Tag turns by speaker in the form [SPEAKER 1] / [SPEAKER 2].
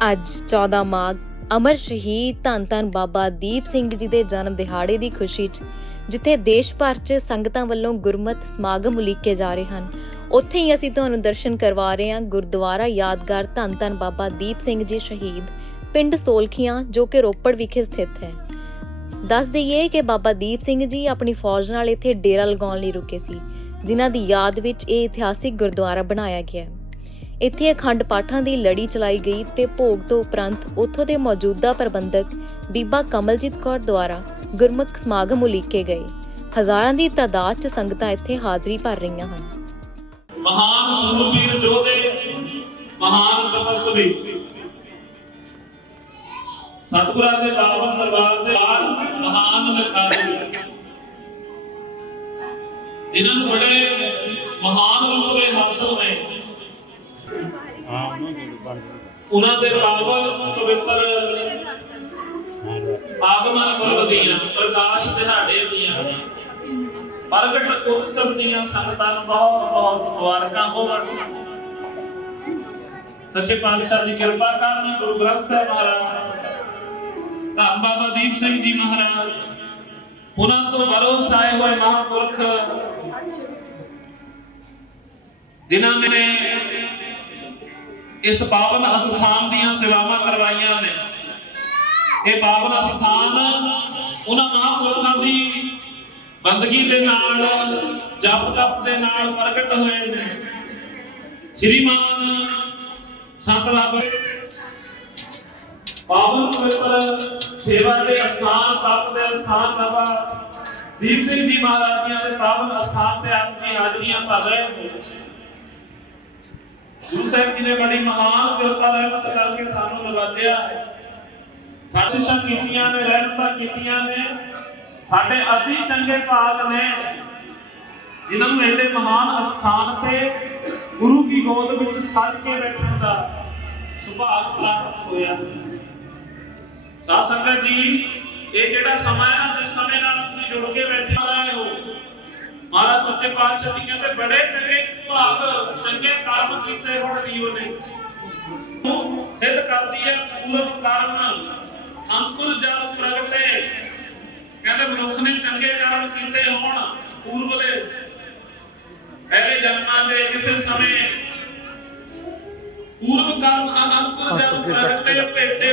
[SPEAKER 1] ਅੱਜ 14 ਮਾਘ, ਅਮਰ ਸ਼ਹੀਦ ਧੰਨ ਧੰਨ ਬਾਬਾ ਦੀਪ ਸਿੰਘ ਜੀ ਦੇ ਜਨਮ ਦਿਹਾੜੇ ਦੀ ਖੁਸ਼ੀ 'ਚ, ਜਿੱਥੇ ਦੇਸ਼ ਭਰ 'ਚ ਸੰਗਤਾਂ ਵੱਲੋਂ ਗੁਰਮਤ ਸਮਾਗਮ ਉਲੀਕੇ ਜਾ ਰਹੇ ਹਨ। ਉੱਥੇ ਹੀ ਅਸੀਂ ਤੁਹਾਨੂੰ ਦਰਸ਼ਨ ਕਰਵਾ ਰਹੇ ਹਾਂ ਗੁਰਦੁਆਰਾ ਯਾਦਗਾਰ ਧੰਨ ਧੰਨ ਬਾਬਾ ਦੀਪ ਸਿੰਘ ਜੀ ਸ਼ਹੀਦ ਪਿੰਡ ਸੋਲਖੀਆਂ, ਜੋ ਕਿ ਰੋਪੜ ਵਿਖੇ ਸਥਿਤ ਹੈ। ਦੱਸ ਦਈਏ ਕਿ ਬਾਬਾ ਦੀਪ ਸਿੰਘ ਜੀ ਆਪਣੀ ਫੌਜ ਨਾਲ ਇੱਥੇ ਡੇਰਾ ਲਗਾਉਣ ਲਈ ਰੁਕੇ ਸੀ, ਜਿਨ੍ਹਾਂ ਦੀ ਯਾਦ ਵਿੱਚ ਇਹ ਇਤਿਹਾਸਿਕ ਗੁਰਦੁਆਰਾ ਬਣਾਇਆ ਗਿਆ ਹੈ। ਇੱਥੇ ਅਖੰਡ ਪਾਠਾਂ ਦੀ ਲੜੀ ਚਲਾਈ ਗਈ ਤੇ ਭੋਗ ਤੋਂ ਉਪਰੰਤ ਉੱਥੋਂ ਦੇ ਮੌਜੂਦਾ ਪ੍ਰਬੰਧਕ ਬੀਬਾ ਕਮਲਜੀਤ ਕੌਰ ਦੁਆਰਾ ਗੁਰਮੁਖ ਸਮਾਗਮ ਉਲੀਕੇ ਗਏ। ਹਜ਼ਾਰਾਂ ਦੀ ਤਾਦਾਦ 'ਚ ਸੰਗਤਾਂ ਇੱਥੇ ਹਾਜ਼ਰੀ ਭਰ ਰਹੀਆਂ ਹਨ।
[SPEAKER 2] ਮਹਾਨ ਸੂਰਬੀਰ ਯੋਧੇ ਮਹਾਨ ਤਪਸਵੀ। ਸਤਿਗੁਰਾਂ ਦੇ ਪਾਵਨ ਦਰਬਾਰ ਦੇ ਬਾਹਰ ਮਹਾਨ ਲਖਾਰੀ ਜਿਨ੍ਹਾਂ ਨੂੰ ਬੜੇ ਮਹਾਨ ਰੁਤਬੇ ਹਾਸਲ ਨੇ
[SPEAKER 3] ਉਹਨਾਂ ਦੇ
[SPEAKER 2] ਪਾਵਨ ਪਵਿੱਤਰ ਆਗਮਨ ਪੁਰਬ ਪ੍ਰਕਾਸ਼ ਦਿਹਾੜੇ ਦੀਆਂ, ਪ੍ਰਗਟ ਉਤਸਵ ਦੀਆਂ ਸੰਗਤਾਂ ਨੂੰ ਬਹੁਤ ਬਹੁਤ ਮੁਬਾਰਕਾਂ ਹੋਵਣ ਸੱਚੇ ਪਾਤਸ਼ਾਹ ਦੀ ਕਿਰਪਾ ਕਰਨ ਗੁਰੂ ਗ੍ਰੰਥ ਸਾਹਿਬ ਮਹਾਰਾਜ, ਧੰਨ ਬਾਬਾ ਦੀਪ ਸਿੰਘ ਜੀ ਮਹਾਰਾਜ, ਉਹਨਾਂ ਤੋਂ ਵਰੋਸ ਆਏ ਹੋਏ ਮਹਾਂਪੁਰਖ, ਜਿਨ੍ਹਾਂ ਨੇ ਇਸ ਪਾਵਨ ਅਸਥਾਨ ਦੀਆਂ ਸੇਵਾਵਾਂ ਕਰਵਾਈਆਂ ਨੇ। ਇਹ ਪਾਵਨ ਅਸਥਾਨ ਉਹਨਾਂ ਮਹਾਂਪੁਰਖਾਂ ਦੀ ਬੰਦਗੀ ਦੇ ਨਾਲ, ਜਪ ਜਪ ਦੇ ਨਾਲ ਪ੍ਰਗਟ ਹੋਏ ਨੇ। ਸ਼੍ਰੀਮਾਨ ਸੰਤ ਬਾਬਾ ਪਾਵਨ ਪਵਿੱਤਰ ਸੇਵਾ ਦੇ ਅਸਥਾਨ, ਤਪ ਦੇ ਅਸਥਾਨ, ਬਾਬਾ ਦੀਪ ਸਿੰਘ ਜੀ ਮਹਾਰਾਜ ਜੀ ਦੇ ਪਾਵਨ ਅਸਥਾਨ ਤੇ ਆਪ ਦੀ ਹਾਜ਼ਰੀਆਂ ਭਰ ਰਹੇ ਨੇ। ਗੁਰੂ ਸਾਹਿਬ ਜੀ ਨੇ ਬੜੀ ਮਹਾਨ ਕਿਰਪਾ ਰਹਿਮਤ ਕਰਕੇ ਸਾਨੂੰ ਨਵਾਜਿਆ। ਹੈ ਕੀਤੀਆਂ ਨੇ, ਰਹਿਮਤਾਂ ਕੀਤੀਆਂ ਨੇ। ਸਾਡੇ ਅਤੀ ਚੰਗੇ ਭਾਗ ਨੇ। ਜਿਨ੍ਹਾਂ ਨੂੰ ਐਡੇ ਮਹਾਨ ਅਸਥਾਨ ਤੇ ਗੁਰੂ ਕੀ ਗੋਦ ਵਿੱਚ ਸੱਜ ਕੇ ਬੈਠਣ ਦਾ ਸੁਭਾਗ ਪ੍ਰਾਪਤ ਹੋਇਆ। ਸਾਧ ਸੰਗਤ ਜੀ, ਇਹ ਜਿਹੜਾ ਸਮਾਂ ਹੈ ਨਾ, ਜਿਸ ਸਮੇਂ ਨਾਲ ਤੁਸੀਂ ਜੁੜ ਕੇ ਬੈਠੇ ਰਹੇ ਹੋ। ਮਹਾਰਾਜ ਸੱਚੇ ਪਾਤਸ਼ਾਹ ਜੀ ਕਹਿੰਦੇ, ਬੜੇ ਚੰਗੇ ਭਾਗ ਚੰਗੇ ਕਰਮ ਕੀਤੇ ਹੁਣ ਜੀਵ ਨੇ ਨੂੰ ਸਿੱਧ ਕਰਦੀ ਹੈ ਪੂਰਨ ਕਰਮ। ਅੰਕੁਰ ਜਲ ਪ੍ਰਗਟੇ। ਕਹਿੰਦੇ ਮਨੁੱਖ ਨੇ ਚੰਗੇ ਕਰਮ ਕੀਤੇ ਹੋਣ ਪੂਰਵਲੇ। ਪਹਿਲੇ ਜਨਮਾਂ ਦੇ ਕਿਸੇ ਸਮੇਂ ਪੂਰਵ ਕਰਮ ਅੰਕੁਰ ਜਲ ਪ੍ਰਗਟੇ ਭੇਟੇ